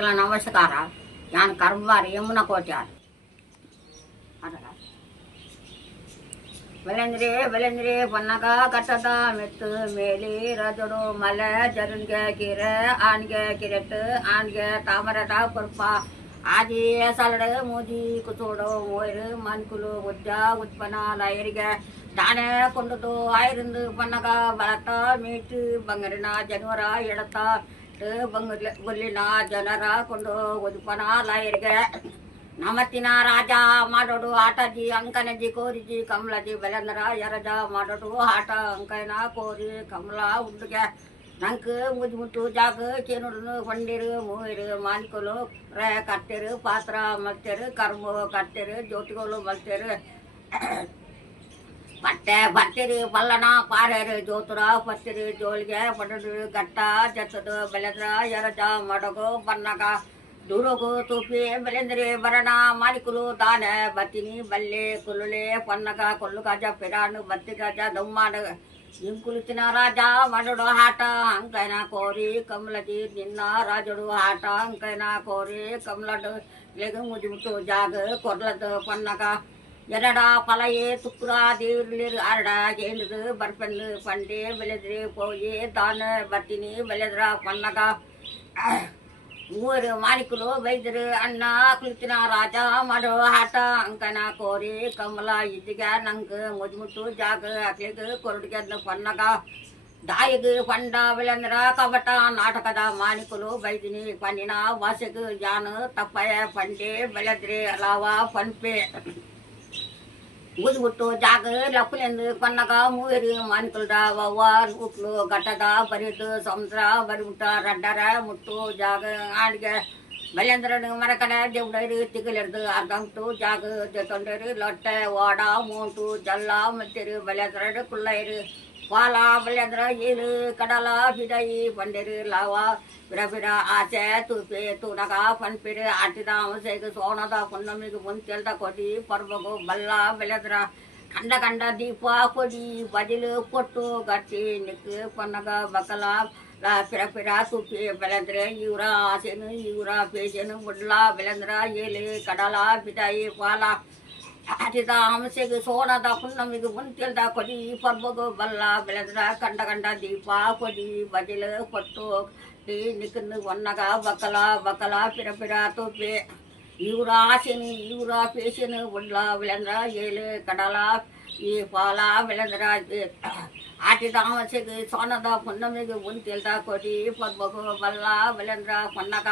ಭಕ್ತಗಳ ನಮಸ್ಕಾರ. ನಾನು ಕರ್ಮಾರಿ ಯಮುನಾ ಕೋಟ್ಯಾರ್. ಬೆಳೆಂದ್ರಿ ಪನ್ನಗ ಕಟ್ಟದ ಮೆತ್ತು ಮೇಲಿ ರಜಡು ಮಲೆ ಜರುನ್ಗೆ ಕಿರೆ ಆನ್ಗೆ ಕಿರೆಟ್ ಆನ್ಗೆ ತಾಮರದ ಕುರ್ಪ ಆದಿ ಸಲಡ ಮೂಜಿ ಕುಸೋಡು ಮೋಯ್ರು ಮನ್ಕುಲು ಉಜ್ಜ ಉತ್ಪನ್ನ ಲೈರಿಗೆ ದಾನೆ ಕೊಂಡದು ಆಯ್ರಂದು ಪನ್ನಗ ಬಳತ ಮೀಟು ಬಂಗರಿನ ಜನವರ ಎಡತ ಬೊಲ್ಲಿನ ಜನರ ಕೊಂಡು ಉತ್ಪನ್ನ ಲೈರಿಗೆ ನಮತ್ತಿನ ರಾಜ ಮಾಡೋಡು ಆಟಜಿ ಅಂಕನಜಿ ಕೋರಿಜಿ ಕಮಲಜಿ ಬೆಲೆಂದರ ಎರಜ ಮಾಡೋಡು ಆಟ ಅಂಕನ ಕೋರಿ ಕಮಲ ಹುಡುಗೆ ನಂಕ ಮುಜ್ಮುಟ್ಟು ಜಾಗ ಕೇನುಡು ಕೊಂಡಿರು ಮೂಯಿರು ಮಾನಿಕಲು ರೇ ಕಟ್ಟಿರು ಪಾತ್ರ ಮಲ್ತೇರು ಕರ್ಮು ಕಟ್ಟಿರು ಜೋತಿಗಳು ಮಲ್ತೇರು ಬಟ್ಟೆ ಬರ್ತೀರಿ ಪಲ್ಲಣ ಪಾರೇರು ಜೋತುರ ಪತ್ತಿರಿ ಜೋಳಿಗೆ ಪಡಡು ಗಟ್ಟ ಜತ್ತದು ಬೆಲೆದ್ರ ಎರಜ ಮಡಗು ಬನ್ನಗ ದೂರಗು ತೂಪಿ ಬೆಳೆಂದ್ರಿ ಬರಣ ಮಾಲಿಕುಲು ದಾನೆ ಬತ್ತಿನಿ ಬಲ್ಲೆ ಕುಲುಲೆ ಪನ್ನಗ ಕೊಲ್ಲು ಗಜ ಪಿರಾನು ಬತ್ತಿ ಗಜ ದಮ್ಮಾಡು ಇಂಕುಲಿತಿನ ರಾಜ ಮಡಡು ಆಟ ಅಂಕೈನ ಕೋರಿ ಕಮಲಜಿ ನಿನ್ನ ರಾಜಡು ಆಟ ಅಂಕೈನ ಕೋರಿ ಕಮಲಡು ಲೆಗು ಮುಜಿಮುಟ್ಟು ಜಾಗ ಕೊರ್ಲದು ಪನ್ನಗ ಎರಡ ಪಲಯೇ ತುಕ್ರ ದೇವ್ರಲಿರ್ ಅರಡ ಗೇಂದ್ರ ಬರ್ಪೆಂದು ಪಂಡೆ ಬೆಳೆದ್ರಿ ಪೋಯಿ ದಾನ ಬತ್ತಿನಿ ಬೆಳೆದ್ರ ಪನ್ನಗ ಮೂವರು ಮಾಲಿಕಲು ವೈದ್ಯರು ಅಣ್ಣ ಕುಳಿತಿನ ರಾಜ ಮಾಡೋ ಆಟ ಅಂಕನ ಕೋರಿ ಕಮಲ ಇದ್ದಿಗ ನಂಗೆ ಮುಜ್ಮುಟ್ಟು ಜಾಗ ಅಕ್ಲಿಗೆ ಕೊರಡಿಗೆ ಪನ್ನಗ ದಾಯಿಗೆ ಪಂಡ ಬೆಳೆಂದ್ರ ಕಬಟ ನಾಟಕದ ಮಾಲಿಕಲು ಬೈದಿನಿ ಪನ್ನಿನ ವಾಸೆಗೆ ಜಾನು ತಪ್ಪಯ ಪಂಡೆ ಬೆಳೆದ್ರಿ ಅಲಾವ ಪನ್ಪೆ ಮುಜ್ಬಿಟ್ಟು ಜಾಗ ಲಪ್ಪಲೆಂದು ಪನ್ನಗ ಮೂವರು ಮಾನಿಕಲ್ದ ಅವ್ವ ಉಕ್ಲು ಘಟ್ಟದ ಬರಿದು ಸಮುದ್ರ ಬರಿಬಿಟ್ಟ ರಡ್ಡರ ಮುಟ್ಟು ಜಾಗ ಆಡಿಗೆ ಬೆಳೆಂದ್ರ ಮರಕಡೆ ದೇವ್ಡೈರು ತಿಗಲಿರ್ದು ಅರ್ಧಂಟು ಜಾಗ ತೊಂಡರು ಲೊಟ್ಟೆ ಓಡ ಮೂಟು ಜಲ್ಲ ಮತ್ತಿರು ಬೆಳೆದ್ರ ಕುಳ್ಳೈರು ಪಾಲ ಬೆಳೆಂದ್ರ ಏಳು ಕಡಲ ಬಿಡೈ ಬಂದಿರು ಲಾವ ಬಿರ ಬಿರ ಆಸೆ ತೂಪೆ ತೂನಗ ಪನ್ಪಿರು ಆಟಿದ ಅವಸೆಗೆ ಸೋಣದ ಪುನ್ನಮಿಗೆ ಮುಂತೆಲ್ದ ಕೊಡಿ ಪರ್ಬಗು ಬಲ್ಲ ಬೆಳೆದ್ರ ಕಂಡ ಕಂಡ ದೀಪ ಕೊಡಿ ಬದಿಲು ಕೊಟ್ಟು ಗಟ್ಟಿ ನಿಕ್ಕು ಪನ್ನಗ ಬಕಲ ಪಿರ ಪಿರ ತೂಪಿ ಬೆಳೆದ್ರೆ ಇವರ ಆಸೆನು ಇವರ ಪೇಜನು ಬುಡ್ಲ ಬೆಳೆಂದ್ರ ಏಳು ಕಡಲ ಬಿಡಾಯಿ ಪಾಲ ಆಟಿದ ಹಂಸೆಗೆ ಸೋಣದ ಪುನ್ನಮಿಗೆ ಮುಂತೆಲ್ದ ಕೊಡಿ ಪರ್ಬಗು ಬಲ್ಲ ಬೆಳೆದ್ರ ಕಂಡ ಕಂಡ ದೀಪ ಕೊಡಿ ಬದಿಲು ಕೊಟ್ಟು ನಿಕ್ಕನ್ನು ಒನ್ನಗ ಬಕಲ ಬಕಲ ಪಿರ ಪಿರ ತೂಪಿ ಇವರ ಆಸೆನು ಇವರ ಪೇಶನು ಬುಡ್ಲ ಬೆಳೆಂದ್ರ ಏಳು ಕಡಲ ಈ ಪಾಲ ಬೆಳೆಂದ್ರ ಆಟಿದ ಹಂಸೆಗೆ ಸೋಣದ ಪುನ್ನಮಿಗೆ ಮುಂತೆಲ್ದ ಕೊಡಿ ಪರ್ಬಗು ಬಲ್ಲ ಬೆಳೆಂದ್ರ ಪನ್ನಗ